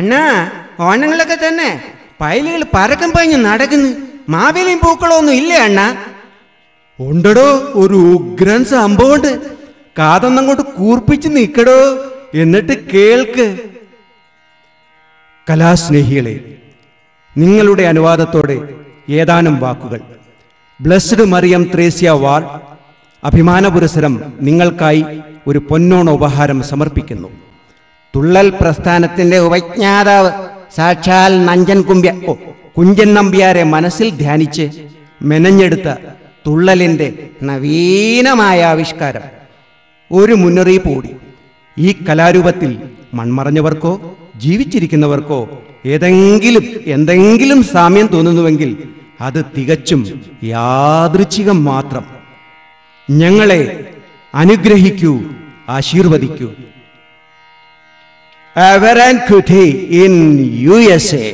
അണ്ണാ, ഓണങ്ങളൊക്കെ തന്നെ പയലുകൾ പരക്കം പഞ്ഞ് നടക്കുന്നു. മാവേലിയും പൂക്കളോ ഒന്നും ഇല്ലേ അണ്ണാ? ഉണ്ടടോ, ഒരു ഉഗ്രൻ സംഭവമുണ്ട്. കാതൊന്നങ്ങോട്ട് കൂർപ്പിച്ച് നിൽക്കടോ, എന്നിട്ട് കേൾക്ക്. കലാസ്നേഹികളെ, നിങ്ങളുടെ അനുവാദത്തോടെ ഏതാനും വാക്കുകൾ. ബ്ലെസ്ഡ് മറിയം ത്രേസ്യ വാൾ അഭിമാന പുരസ്സരം നിങ്ങൾക്കായി ഒരു പൊന്നോണ ഉപഹാരം സമർപ്പിക്കുന്നു. തുള്ളൽ പ്രസ്ഥാനത്തിന്റെ ഉപജ്ഞാതാവ് സാക്ഷാൽ കുഞ്ചൻ നമ്പ്യാരെ മനസ്സിൽ ധ്യാനിച്ച് മെനഞ്ഞെടുത്ത തുള്ളലിന്റെ നവീനമായ ആവിഷ്കാരം. ഒരു മുന്നറിയിപ്പ് കൂടി. ഈ കലാരൂപത്തിൽ മൺമറഞ്ഞവർക്കോ ജീവിച്ചിരിക്കുന്നവർക്കോ എന്തെങ്കിലും സാമ്യം തോന്നുന്നുവെങ്കിൽ അത് തികച്ചും യാദൃച്ഛികം മാത്രം. ഞങ്ങളെ അനുഗ്രഹിക്കൂ, ആശീർവദിക്കൂ. Everett Kuti in USA.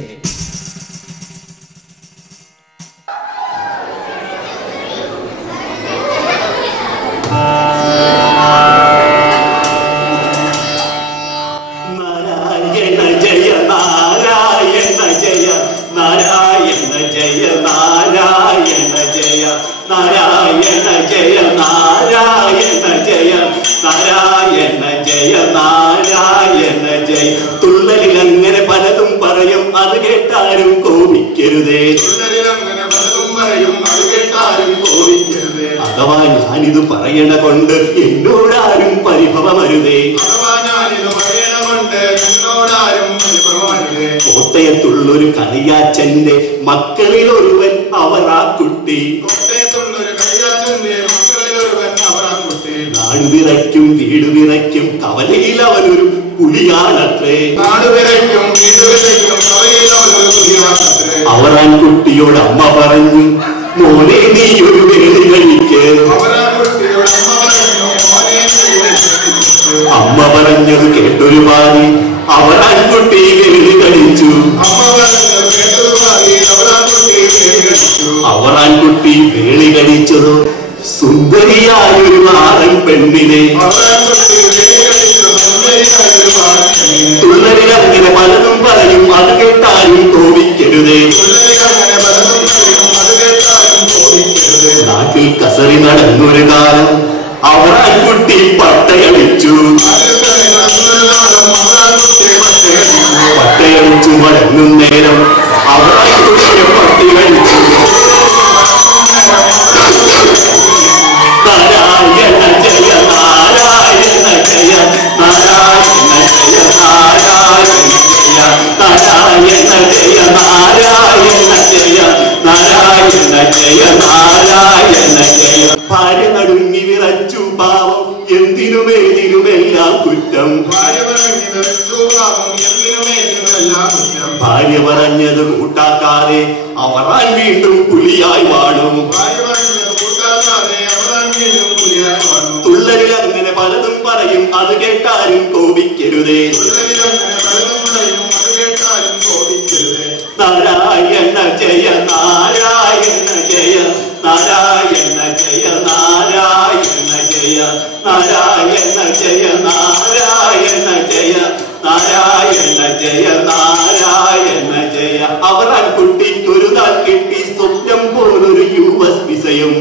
തുള്ളലിൽ അങ്ങനെ പലതും പറയും, അത് കേട്ടാരും കോപിക്കരുതേ. അഥവാ ഞാനിത് പറയണ കൊണ്ട് എന്നോടാരും പരിഭവമരുതേ. കോട്ടയത്തുള്ളൊരു കറിയാച്ചന്റെ മക്കളിൽ ഒരുവൻ അവർ ആ കുട്ടി. നാടുവിറയ്ക്കും വീടുവിറയ്ക്കും കവലയിൽ അവനൊരു പുലിയാണത്രേ. അവരാൻ കുട്ടിയോട് അമ്മ പറഞ്ഞു, മോനെ നീ ഒരു വെള്ളി കഴിക്ക്. അമ്മ പറഞ്ഞത് കേട്ടൊരു പാതി അവരാൻ കുട്ടി വെള്ളി കഴിച്ചു. അവരാൻ കുട്ടി വേളി കഴിച്ചതോ സുന്ദരിയായൊരു നാടൻ പെണ്ണിനെ. തുള്ളലിൽ അങ്ങനെ പലതും പറയും, അത് കേട്ടാലും കോപിക്കരുതേ. നാട്ടിൽ കസറി നടന്നൊരു കാലം അവരാൻ കുട്ടി പട്ടയടിച്ചു. പട്ടയടിച്ചു മടങ്ങും നേരം അവരാൻ കുട്ടിയെ പട്ടി കഴിച്ചു. നാരായണ ജയ നാരായണ ജയ നാരായണ ജയ നാരായണ ജയ നാരായണ ജയ നാരായണ ജയ നാരായണ ജയ നാരായണ ജയ. ഭാര്യ നടുങ്ങി വിറച്ചു പാവം, എന്തിനുമേതിനുമെല്ലാം കുറ്റം. ഭാര്യ പറഞ്ഞത് കൂട്ടാക്കാതെ അവരാൻ വീണ്ടും പുലിയായി വാടും. തുള്ളലിൽ അങ്ങനെ പലതും പറയും, അത് കേട്ടാലും കോപിക്കരുതേ. നാരായണ ജയ നാരായണ ജയ നാരായണ ജയ നാരായണ ജയ നാരായണ ജയ നാരായണ ജയ നാരായണ ജയ നാരായണ ജയ. അവരാൻ കുട്ടിക്കൊരു നാൾ കിട്ടി സ്വപ്നം പോലൊരു US വിസയും.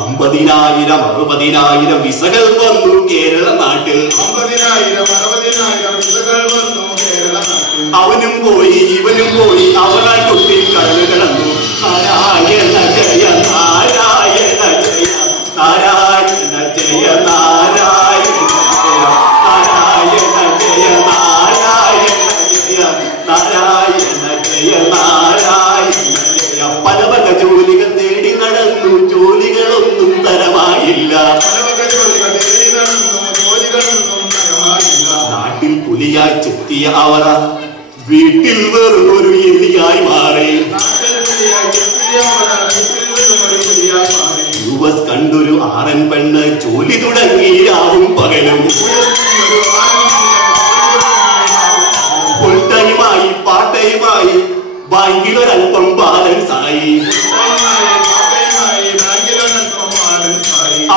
50,000 60,000 വിസകൾ വന്നു കേരള നാട്ടിൽ. അവനും പോയി ഇവനും പോയി, അവരാൻ കുട്ടി കടന്നു കിടന്നു. നാരായണ ജയ നാരായണ ജയ നാരായണ ജയ നാരായണ ജയ നാരായണ ജയ നാരായണ ജയ നാരായണ ജയ നാരായണ ജയ. പല വക ജോലികൾ തേടി നടന്നു, ജോലികളൊന്നും തരമായില്ല. നാട്ടിൽ പുലിയായി ചെത്തിയ അവറ വീട്ടിൽ വെറുമൊരു എലിയായി മാറി. US കണ്ടൊരു ആറൻ പെണ്ണ് ജോലി തുടങ്ങി രാവും പകലും. ഫുൾ ടൈമായി പാർട്ട് ടൈമായി ബാങ്കിലൊരൽപ്പം ബാലൻസായി.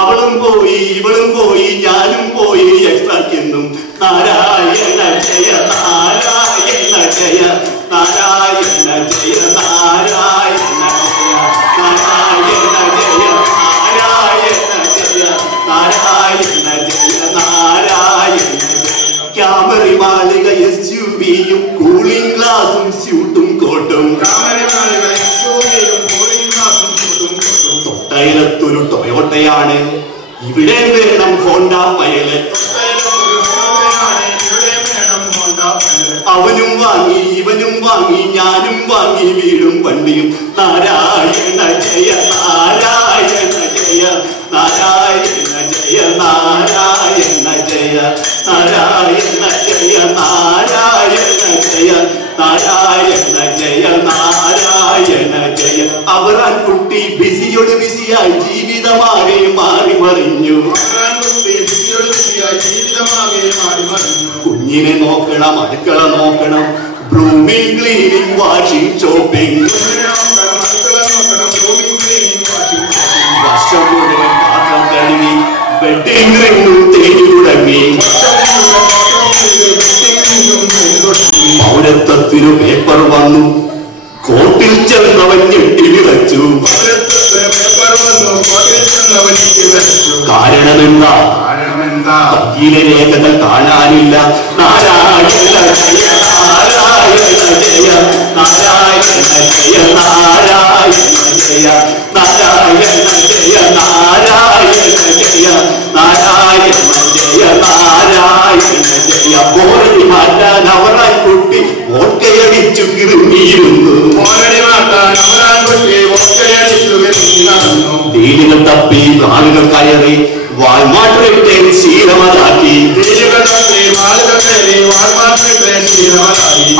അവളും പോയി ഇവളും പോയി ഞാനും പോയി എക്സ്ട്രാക്കെന്നും. നാരായണ ജയ നാരായണ ജയ നാരായണ ജയ നാരായണ ജയ നാരായണ ജയ നാരായണ ജയ നാരായണ ജയ നാരായണ ക്യാമറി മാളിക SUV-യും കൂളിംഗ് ഗ്ലാസും സ്യൂട്ടും കോട്ടും തൊട്ടയിലത്തൊരു ടൊയോട്ടയാണ് ഇവിടെ വേണം ഹോണ്ട പൈലറ്റ് അവനും വാങ്ങി ഇവനും വാങ്ങി ഞാനും വാങ്ങി വീടും വണ്ടിയും നാരായണ ജയ നാരായണ ജയ നാരായണ ജയ നാരായണ ജയ നാരായണ ജയ നാരായണ ജയ നാരായണ ജയ നാരായണ ജയ അവരാൻ കുട്ടി ബിസിയോട് ബിസിയായി ജീവിതമാകെ മാറി മറിഞ്ഞു കുഞ്ഞിനെ നോക്കണം അടുക്കള നോക്കണം ബ്രൂമിംഗ് ക്ലീനിങ് വാഷിംഗ് ഷോപ്പിംഗ് വർഷം മുഴുവൻ പാത്രം കഴുകി വെഡിങ് റിംഗും തേടി തുടങ്ങി പൗരത്വത്തിനു പേപ്പർ വന്നു കോർട്ടിൽ ചെന്നവൻ ഞെട്ടി വിറച്ചു കാരണമെന്താ കയ്യിലെ രേഖകൾ കാണാനില്ല നാരായണ ജയ നാരായണ ജയ നാരായണ ജയ നാരായണ ജയ നാരായണ ജയ നാരായണ ജയ നാരായണ ജയ നാരായണ ജയ ബോറടി മാറ്റാൻ അവരാൻ കുട്ടി ഓർക്കയടിച്ചു കിറുങ്ങിയിരുന്നു തീരുകൾ തപ്പി ആളുകൾ കയറി വാൾമാർട്ട് റിട്ടേൺ ശീലമതാക്കി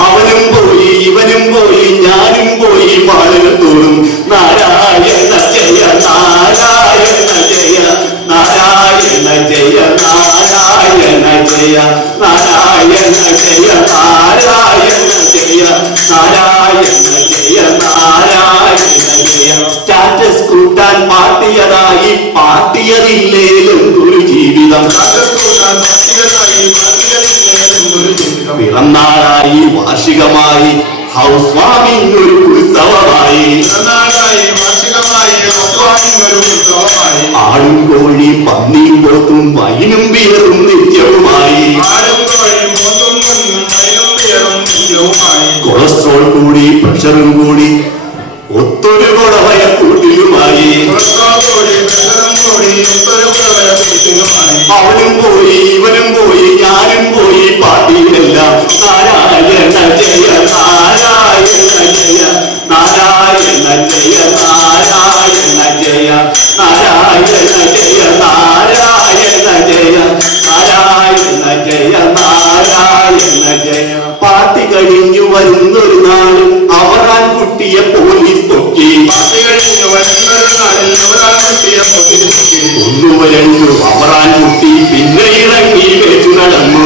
അവനും പോയി ഇവനും പോയി ഞാനും പോയി വാളുകൾ തോറും നാരായണ ജയ നാരായണ ജയ നാരായണ ജയ നാരായണ ജയ നാരായണ ജയ നാരായണ ജയ നാരായണ ജയ നാരായണ ജയ സ്റ്റാറ്റസ് കൂട്ടാൻ പാർട്ടിയതായി പാർട്ടിയതില്ലേലും ഒരു ജീവിതം പിറന്നാളായി വാർഷികമായി ഹൗസ് വാമിംഗ് ഒരു ഉത്സവമായി ആടും കോഴി പന്നിയും പോത്തും വൈനും ബിയറും നിത്യവുമായി കൊളസ്ട്രോൾ കൂടി പ്രഷറും കൂടി ഒത്തൊരു കുടവയ കൂട്ടിലുമായി അവനും പോയി ഇവനും പോയി ഞാനും പോയി പാട്ടിയിലെല്ലാം നാരായണ ജയ നാരായണ ജയ നാരായണ ജയ നാരായണ ജയ നാരായണ ജയ നാരായണ ജയ നാരായണ ജയ നാരായണ ജയ പാർട്ടി കഴിഞ്ഞു വരുന്നൊരു നാളിൽ അവറാൻ കുട്ടിയെ പോലീസ് പൊക്കി ഒന്നുവരണ്ടു അവറാൻ കുട്ടി പിന്നെ ഇറങ്ങി വെച്ചു നടന്നു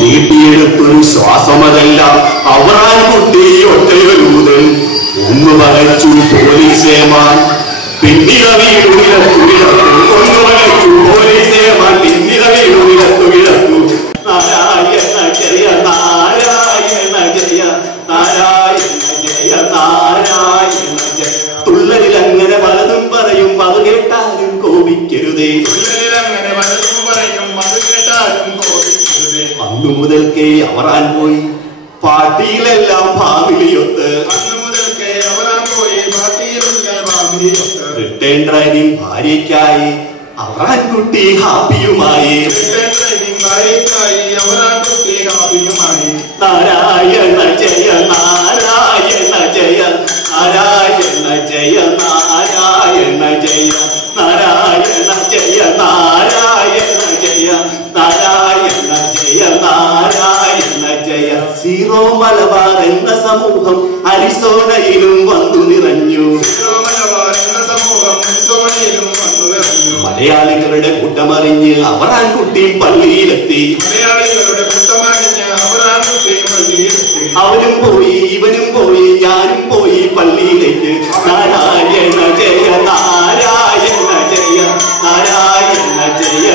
നീട്ടിയെടുത്തൊരു ശ്വാസമതല്ല അവറാൻ കുട്ടി ഒറ്റയൊരുമുതൽ ഒന്ന് വരച്ചു പോലീസേമാൻ പിന്നിത വീടുവിലത്തുകിടത്തു ഒന്ന് വരച്ചു പോലീസേമാൻ പിന്നിത വീടുവിലത്തുകിടത്തു നാരായണ ജയ നാരായണ ജയ നാരായണ ജയ നാരായണ ജയ തുള്ളലിൽ അങ്ങനെ പലതും പറയും അത് കേട്ടാലും കോപിക്കരുതേ അന്നു മുതൽക്കേ അവറാൻ പോയി പാർട്ടിയിലെല്ലാം ഫാമിലിയൊത്ത് റിട്ടേൺ ഡ്രൈവിംഗ് ഭാര്യയ്ക്കായി അവറാൻ കുട്ടി ഹാപ്പിയുമായി നാരായണ ജയ നാരായണ ജയ നാരായണ ജയ നാരായണ ജയ നാരായണ ജയ നാരായണ ജയ നാരായണ ജയ നാരായണ ജയ സീറോ മലബാർ എന്ന സമൂഹം അരിസോണയിലും വന്നു നിറഞ്ഞു മലയാളികളുടെ കൂട്ടമറിഞ്ഞ് അവറാൻ കുട്ടി പള്ളിയിലെത്തി അവനും പോയി ഇവനും പോയി ഞാനും പോയി പള്ളിയിലേക്ക് നാരായണ ജയ നാരായണ ജയ നാരായണ ജയ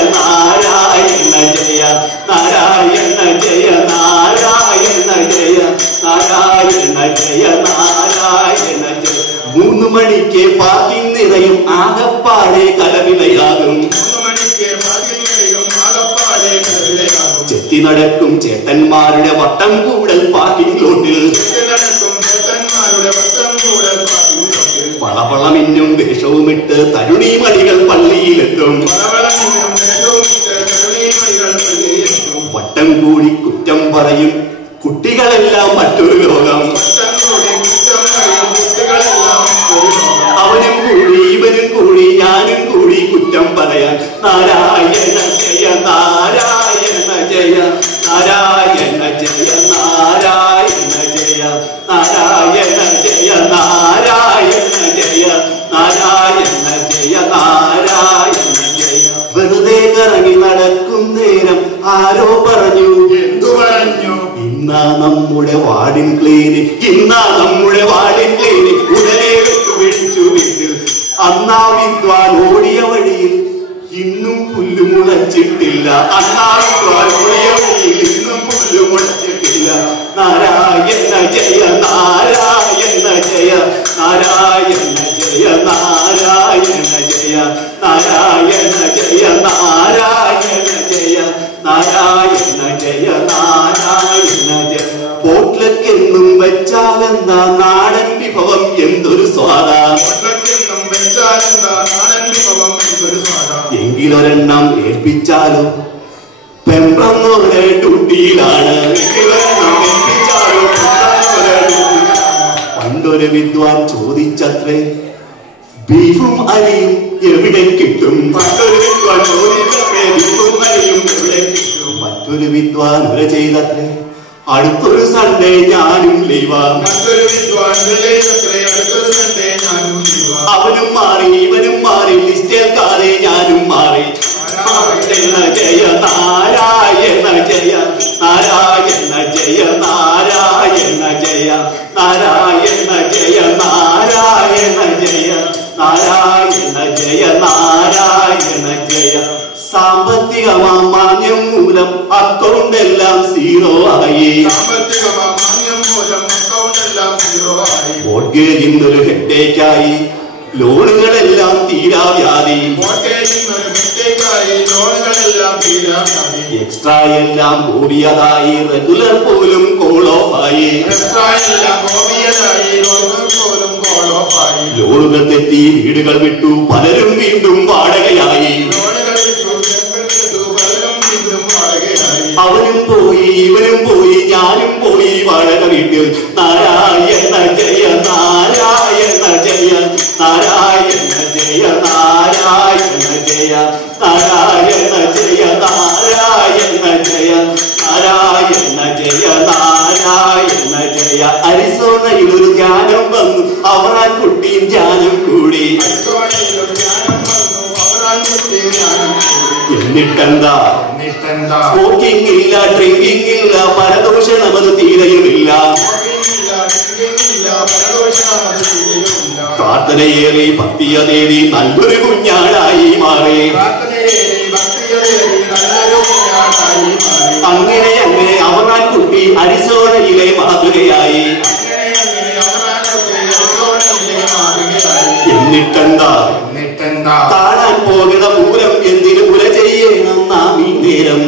ഭക്തന്മാരുടെ വട്ടം കൂടൽ പാർക്കിംഗ് ലോട്ടിൽ വളവളമിന്നും വേഷവുമിട്ട് തരുണീമണികൾ പള്ളിയിലെത്തും. വട്ടം കൂടി കുറ്റം പറയും കുട്ടികളെല്ലാം മറ്റൊരു ലോകം. അവനും കൂടി ഇവനും കൂടി ഞാനും കൂടി കുറ്റം പറയാൻ. നാരായണ ജയ നാരായണ ജയ നാരായണ ജയ നാരായണ ജയ നാരായണ ജയ നാരായണ ജയ നാരായണ ജയ നാരായണ ജയ. വെറുതെ കറങ്ങി നടക്കും നേരം ആരോ പറഞ്ഞു. എന്തു പറഞ്ഞു? ഇന്നാ നമ്മുടെ വാർഡിൻ ക്ലിനിക്, ഇന്നാ നമ്മുടെ വാർഡിൻ ക്ലിനിക്. ഉടനെ വിളിച്ചു വീട്ടിൽ. അന്നാ വിദ്വാൻ ഓടിയ വഴിയിൽ ഇന്നും പുല്ലുമുളച്ചിട്ടില്ല. അന്നാ വിദ്വാൻ ഓടിയ വഴിയിൽ ഇന്നും പുല്ലുമുളച്ചിട്ടില്ല. നാരായണ ജയ നാരായണ ജയ നാരായണ ജയ നാരായണ ജയ നാരായണ ജയ നാരായണ ജയ നാരായണ ജയ നാരായണ ജയ. പോട്ട്ലക്കെന്നും വെച്ചാലെന്താ നാടൻ വിഭവം എന്തൊരു സ്വാദാ. എങ്കിലൊരെണ്ണം ഏൽപ്പിച്ചാലോ പെമ്പറന്നോരെ ഡ്യൂട്ടിയിലാണ്. പണ്ടൊരു വിദ്വാൻ ചോദിച്ചത്രേ ബീഫും അരിയും എവിടെ കിട്ടും. പണ്ടൊരു വിദ്വാൻ ചോദിച്ചത്രേ ബീഫും അരിയും എവിടെ കിട്ടും. മറ്റൊരു വിദ്വാൻ ഉര ചെയ്തത്രേ അടുത്തൊരു സൺഡേ ഞാനും ലീവാ. മറ്റൊരു വിദ്വാൻ അവനും മാറി ഇവനും മാറി ലിസ്റ്റേൽക്കാരെ ഞാനും മാറി. ജയ നാരായണ ജയ നാരായണ ജയ നാരായണ ജയ നാരായണ ജയ നാരായണ ജയ നാരായണ ജയ നാരായണ ജയ. സാമ്പത്തികമാന്യം മൂലം അക്കൗണ്ട് എല്ലാം സീറോ ആയി. മോർഗേജിന്നൊരു ഹെഡേക്കായി ലോണുകളെല്ലാം തീരാവ്യാധി. എക്സ്ട്രാ എല്ലാം കൂടിയതായി റെഗുലർ പോലും കോൾ ഓഫ് ആയി. ലോണുകൾ തെറ്റി വീടുകൾ വിട്ടു പലരും വീണ്ടും വാടകയായി. അവനും പോയി ഇവനും പോയി ഞാനും പോയി വാടക വീട്ടിൽ. നാരായണ ജയ നാരായണ ജയ നാരായണ ജയ നാരായണ ജയ നാരായണ ജയ നാരായണ ജയ നാരായണ ജയ നാരായണ ജയ. അരിസോണയിൽ ഒരു ധ്യാനം വന്നു അവറാൻ കുട്ടിയും ധ്യാനം കൂടി. എന്നിട്ടെന്താ സ്മോക്കിംഗ് ഇല്ല ഡ്രിങ്കിങ് ഇല്ല പരദൂഷണം അത് തീരെയുമില്ല. പ്രാർത്ഥനയേറി ഭക്തിയ ദേവി നല്ലൊരു കുഞ്ഞാടായി മാറി. അങ്ങനെ അങ്ങനെ അവറാൻ കുട്ടി അരിസോണയിലെ മാതൃകയായി. എന്നിട്ടെന്താ കാണാൻ പോകുന്ന മൂലം എന്തിനു പുര ചെയ്യണം നാം ഈ നേരം.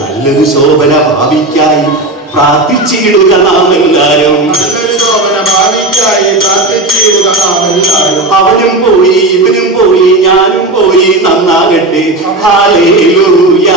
നല്ലൊരു ശോഭന ഭാവിക്കായി പ്രാർത്ഥിച്ചിടുക നാം എല്ലാരും. അവനും പോയി ഇവനും പോയി ഞാനും പോയി നന്നാകട്ടെ. ഹല്ലേലൂയ